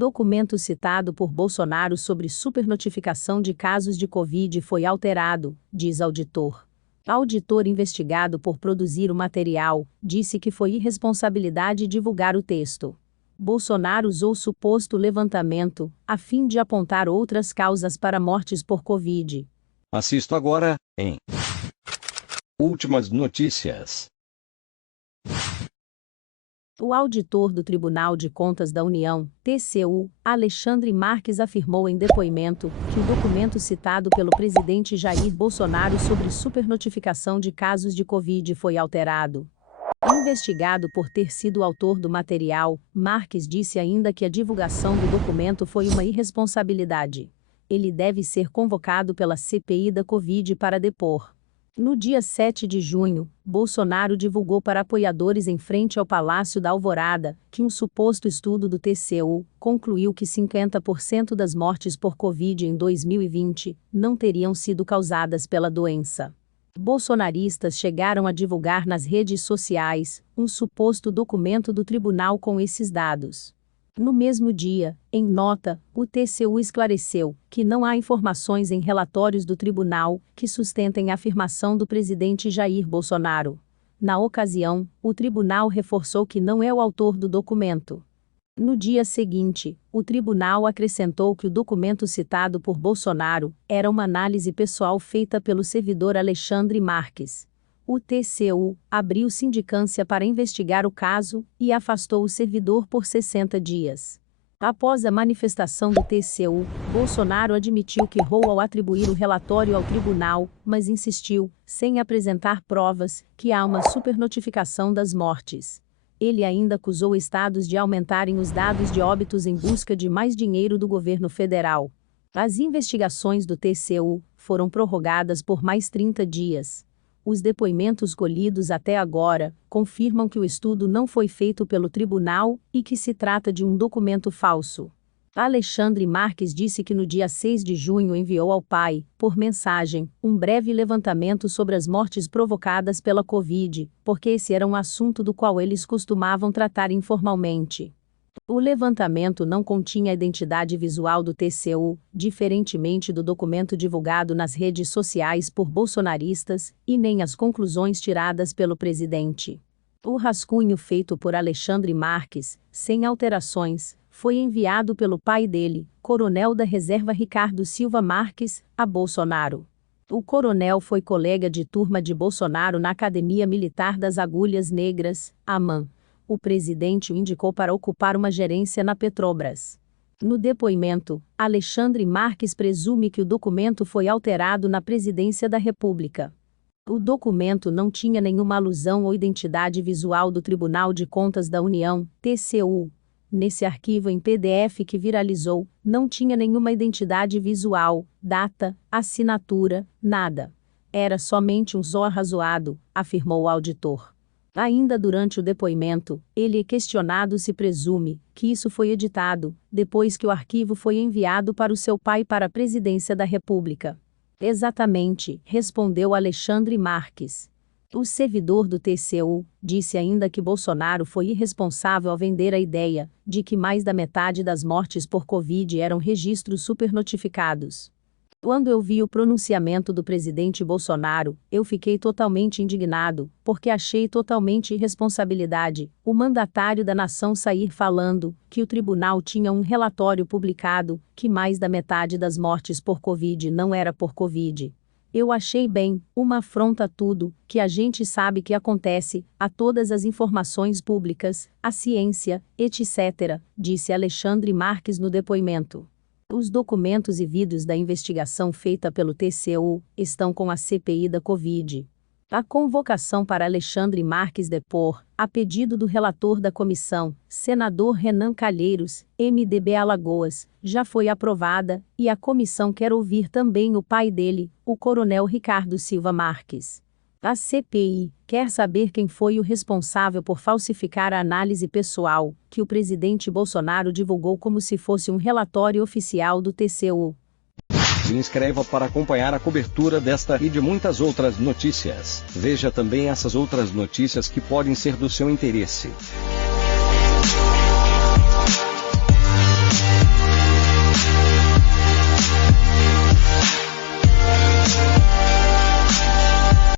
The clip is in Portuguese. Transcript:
Documento citado por Bolsonaro sobre supernotificação de casos de Covid foi alterado, diz auditor. Auditor investigado por produzir o material, disse que foi irresponsabilidade divulgar o texto. Bolsonaro usou suposto levantamento, a fim de apontar outras causas para mortes por Covid. Assisto agora, em Últimas Notícias. O auditor do Tribunal de Contas da União, TCU, Alexandre Marques afirmou em depoimento que o documento citado pelo presidente Jair Bolsonaro sobre supernotificação de casos de Covid foi alterado. Investigado por ter sido o autor do material, Marques disse ainda que a divulgação do documento foi uma irresponsabilidade. Ele deve ser convocado pela CPI da Covid para depor. No dia 7 de junho, Bolsonaro divulgou para apoiadores em frente ao Palácio da Alvorada que um suposto estudo do TCU concluiu que 50% das mortes por Covid em 2020 não teriam sido causadas pela doença. Bolsonaristas chegaram a divulgar nas redes sociais um suposto documento do tribunal com esses dados. No mesmo dia, em nota, o TCU esclareceu que não há informações em relatórios do tribunal que sustentem a afirmação do presidente Jair Bolsonaro. Na ocasião, o tribunal reforçou que não é o autor do documento. No dia seguinte, o tribunal acrescentou que o documento citado por Bolsonaro era uma análise pessoal feita pelo servidor Alexandre Marques. O TCU abriu sindicância para investigar o caso e afastou o servidor por 60 dias. Após a manifestação do TCU, Bolsonaro admitiu que errou ao atribuir o relatório ao tribunal, mas insistiu, sem apresentar provas, que há uma supernotificação das mortes. Ele ainda acusou estados de aumentarem os dados de óbitos em busca de mais dinheiro do governo federal. As investigações do TCU foram prorrogadas por mais 30 dias. Os depoimentos colhidos até agora confirmam que o estudo não foi feito pelo tribunal e que se trata de um documento falso. Alexandre Marques disse que no dia 6 de junho enviou ao pai, por mensagem, um breve levantamento sobre as mortes provocadas pela Covid, porque esse era um assunto do qual eles costumavam tratar informalmente. O levantamento não continha a identidade visual do TCU, diferentemente do documento divulgado nas redes sociais por bolsonaristas, e nem as conclusões tiradas pelo presidente. O rascunho feito por Alexandre Marques, sem alterações, foi enviado pelo pai dele, coronel da reserva Ricardo Silva Marques, a Bolsonaro. O coronel foi colega de turma de Bolsonaro na Academia Militar das Agulhas Negras, AMAN. O presidente o indicou para ocupar uma gerência na Petrobras. No depoimento, Alexandre Marques presume que o documento foi alterado na presidência da República. O documento não tinha nenhuma alusão ou identidade visual do Tribunal de Contas da União, TCU. Nesse arquivo em PDF que viralizou, não tinha nenhuma identidade visual, data, assinatura, nada. Era somente um zó arrazoado, afirmou o auditor. Ainda durante o depoimento, ele é questionado se presume que isso foi editado, depois que o arquivo foi enviado para o seu pai para a presidência da República. Exatamente, respondeu Alexandre Marques. O servidor do TCU disse ainda que Bolsonaro foi irresponsável ao vender a ideia de que mais da metade das mortes por Covid eram registros supernotificados. Quando eu vi o pronunciamento do presidente Bolsonaro, eu fiquei totalmente indignado, porque achei totalmente irresponsabilidade o mandatário da nação sair falando que o tribunal tinha um relatório publicado que mais da metade das mortes por Covid não era por Covid. Eu achei bem, uma afronta a tudo que a gente sabe que acontece, a todas as informações públicas, a ciência, etc., disse Alexandre Marques no depoimento. Os documentos e vídeos da investigação feita pelo TCU estão com a CPI da Covid. A convocação para Alexandre Marques depor, a pedido do relator da comissão, senador Renan Calheiros, MDB Alagoas, já foi aprovada, e a comissão quer ouvir também o pai dele, o coronel Ricardo Silva Marques. A CPI quer saber quem foi o responsável por falsificar a análise pessoal, que o presidente Bolsonaro divulgou como se fosse um relatório oficial do TCU. Se inscreva para acompanhar a cobertura desta e de muitas outras notícias. Veja também essas outras notícias que podem ser do seu interesse.